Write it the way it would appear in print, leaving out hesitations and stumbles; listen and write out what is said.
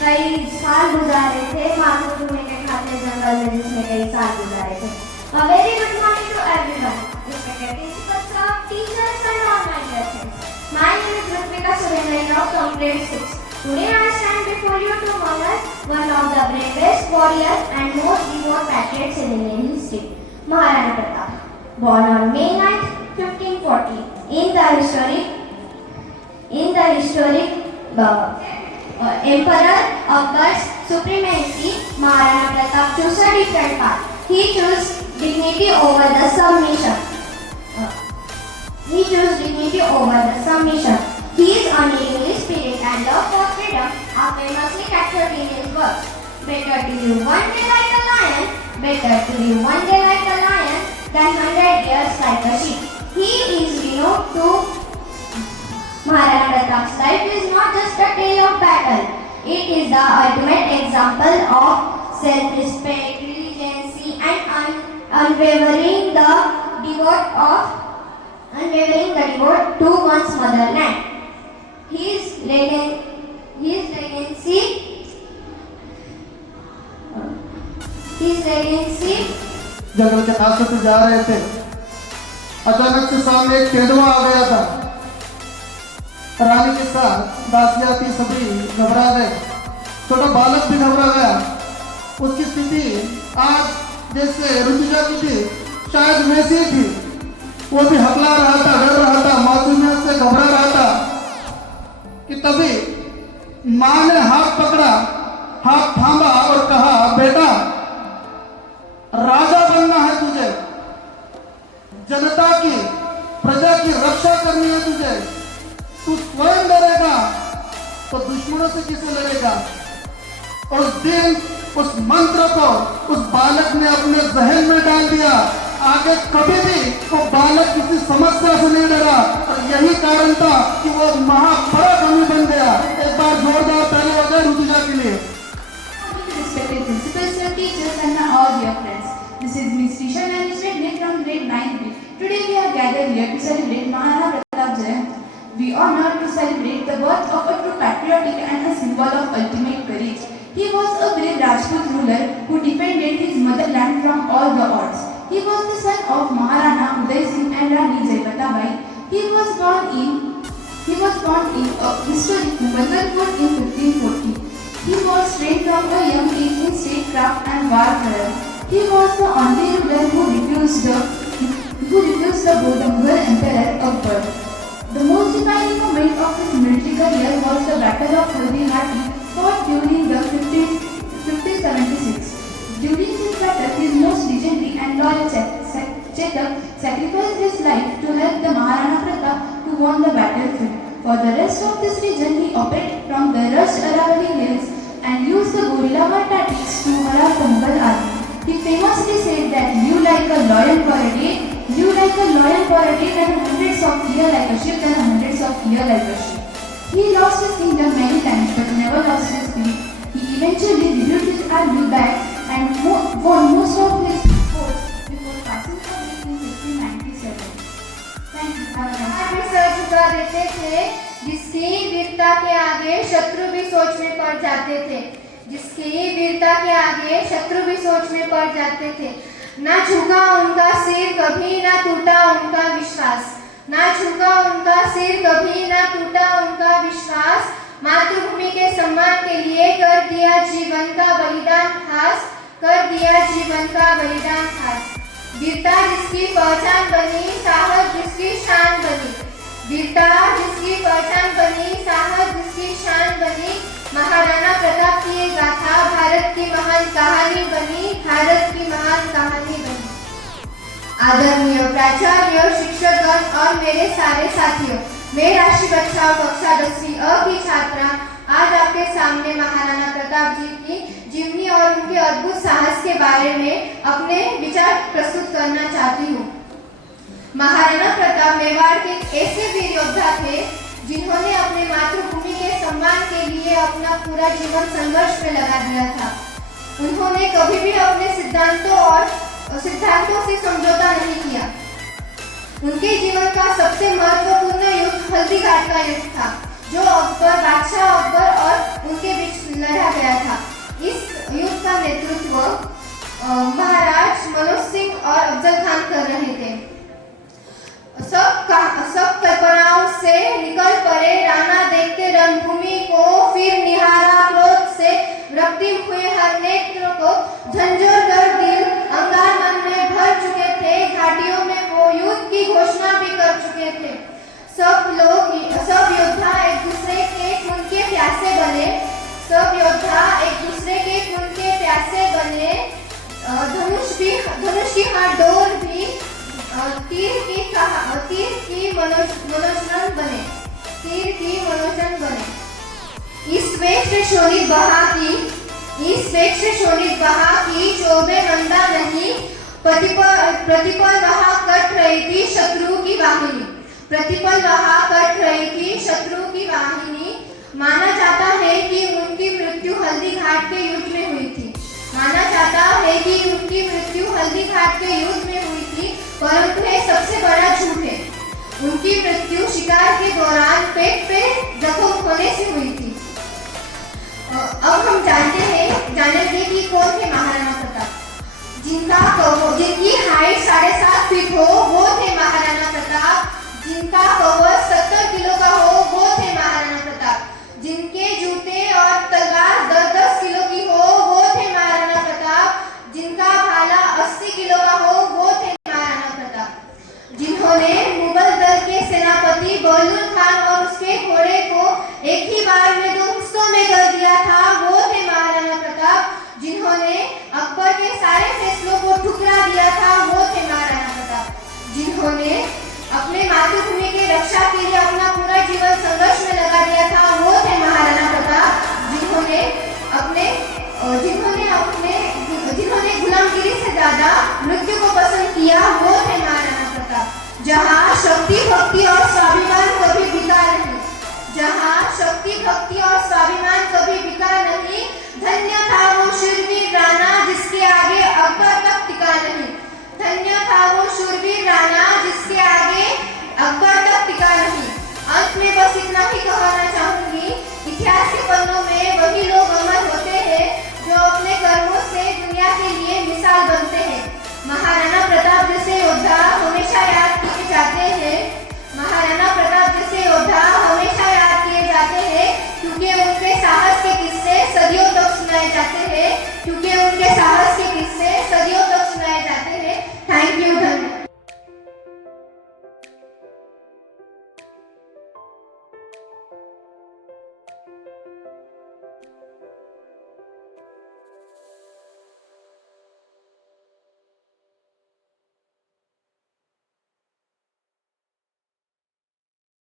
कई साल गुजारे थे, मातृभूमि के खातिर जंगल में जिसने कई साल गुजारे थे। A very good morning to everyone. Respected principal sir, teachers and all my dear friends. My name is Ritvika Surendra from grade 6. Today I stand before you to honor one of the bravest warriors and most devout patriots in Indian history, Maharana Pratap. Born on May 9, 1540, in the historic Emperor Akbar's supremacy, Maharana Pratap chose a different path. He chose dignity over the submission. His unyielding spirit and love for freedom are famously captured in his works. Better to live one day like a lion than 100 years like a sheep. He is renowned to Maharana Pratap's life is not just a tale of battle. It is the ultimate example of self-respect, religiosity, and unwavering the devote to one's motherland. His legacy जंगल के रास्ते से जा रहे थे, अचानक से सामने एक तेंदुआ आ गया था। रानी के साथ दासियां थी, सभी घबरा गए, छोटा बालक भी घबरा गया। उसकी स्थिति आज जैसे ऋतुजा की थी, शायद वैसी थी। वो भी हकला रहा था, डर रहा था, मासूमियत से घबरा रहा था कि तभी माँ ने हाथ पकड़ा, हाथ थामा और कहा, बेटा राजा बनना है तुझे, जनता की, प्रजा की रक्षा करनी है तुझे। तू स्वयं लड़ेगा तो दुश्मनों से किसे लड़ेगा। उस दिन उस मंत्र को उस बालक ने अपने जहन में डाल दिया। आगे कभी भी वो बालक किसी समस्या से नहीं डरा और यही कारण था कि वो महापराक्रमी बन गया। एक बार जोरदार ताली हो जाए ऋतुजा के लिए। Respected principals, sir, teachers, and all dear friends. This is Miss Tisha Management from grade 9B. Today we are gathered here to celebrate Maharana Pratap Jayanti. We honor to celebrate the birth of a true patriotic and a symbol of ultimate courage. He was a brave Rajput ruler who defended his motherland from all the odds. He was the son of Maharana Uday Singh and Rani Jayapratabai. He was born in historic Mughal in 1540. He was trained from a young age in statecraft and warfare. He was the only ruler who refused the Mughal Emperor Akbar. The most defining moment of his military career was the Battle of Haldi Ghati, fought during the 1576. During this battle, his most legendary and loyal Chetak sacrificed his life to help the Maharana Pratap to win the battlefield. For the rest of this region, he operated from the rugged Aravalli hills and used the guerrilla war tactics to harass the Mughal army. He famously said that you like a lion for a day and hundreds of years like a ship and hundreds of years like a ship. He lost his kingdom many times but never lost his spirit. He eventually rebuilt his army back and won most of his forts before passing away in 1597. Thank you. Search कर देते थे, जिसकी वीरता के आगे शत्रु भी सोच में पड़ जाते थे। ना झुका उनका सिर कभी, ना टूटा उनका विश्वास। मातृभूमि के सम्मान के लिए कर दिया जीवन का बलिदान खास। वीरता जिसकी पहचान बनी, साहस जिसकी शान बनी। महाराणा प्रताप की ये गाथा भारत की महान कहानी बनी। आदरणीय प्राचार्य, शिक्षकगण और मेरे सारे साथियों, मैं राशि बच्चाओं कक्षा 10वीं अ की छात्रा आज आपके सामने महाराणा प्रताप जी की जीवनी और उनके अद्भुत साहस के बारे में अपने विचार प्रस्तुत करना चाहती हूँ। महाराणा प्रताप मेवाड़ के ऐसे वीर योद्धा थे जिन्होंने अपने मातृभूमि के सम्मान के लिए अपना पूरा जीवन संघर्ष में लगा दिया था। उन्होंने कभी भी अपने सिद्धांतों से समझौता नहीं किया। उनके जीवन का सबसे महत्वपूर्ण युद्ध हल्दी घाट का युद्ध था, जो बादशाह अकबर और उनके बीच लड़ा महाराज मनोज सिंह और अफजल खान कर रहे थे। सब कल्पनाओं से निकल पड़े राणा, देखते रणभूमि को फिर निहारा, क्रोध से रक्ति हुए हर नेत्र को झंझोर कर दिल अंगार मन में भर चुके थे। घाटियों में वो युद्ध की घोषणा भी कर चुके थे। सब योद्धा एक दूसरे के खून के प्यासे बने। सब योद्धा एक दूसरे के खून के प्यासे बने। धनुष की डोर भी तीर की मनोरंजन बने। इस वेश शोणित बहा की चोबे मंदा नहीं, प्रतिपल वहां कट रही थी शत्रु की वाहिनी। माना जाता है कि उनकी मृत्यु हल्दी घाट के युद्ध में हुई थी। परंतु यह सबसे बड़ा झूठ है। उनकी मृत्यु शिकार के दौरान पेट पे जख्म होने से हुई थी। अब हम जानेंगे कि कौन थे महाराणा प्रताप। जिनकी हाइट 7.5 फीट हो वो थे महाराणा प्रताप। जिनका कवच 70 किलो का हो वो थे महाराणा प्रताप। जिनके जूते और तलवार 10-10 किलो की हो वो थे महाराणा प्रताप। जिनका भाला 80 किलो का हो वो थे महाराणा प्रताप। जिन्होंने मुगल दल के सेनापति बहलूल खान और उसके घोड़े को एक ही बार में 2 हिस्सों में कर दिया था वो थे महाराणा प्रताप। जिन्होंने अकबर के सारे फैसलों को ठुकरा दिया था वो थे महाराणा प्रताप। जिन्होंने अपने मातृभूमि की रक्षा के लिए अपना पूरा जीवन संघर्ष में लगा दिया था वो थे महाराणा प्रताप। जिन्होंने गुलामगिरी से ज्यादा मृत्यु को पसंद किया वो थे महाराणा प्रताप। जहाँ शक्ति भक्ति और स्वाभिमान कभी बिका नहीं, धन्य था वो शूरवीर राणा जिसके आगे अकबर तक टिका नहीं। अंत में बस इतना ही कहना चाहूंगी, इतिहास के पन्नों में वही लोग अमर होते हैं जो अपने कर्मों से दुनिया के लिए मिसाल बनते हैं। महाराणा प्रताप जैसे योद्धा हमेशा याद किए जाते हैं क्योंकि उनके साहस के किस्से सदियों तक सुनाए जाते हैं।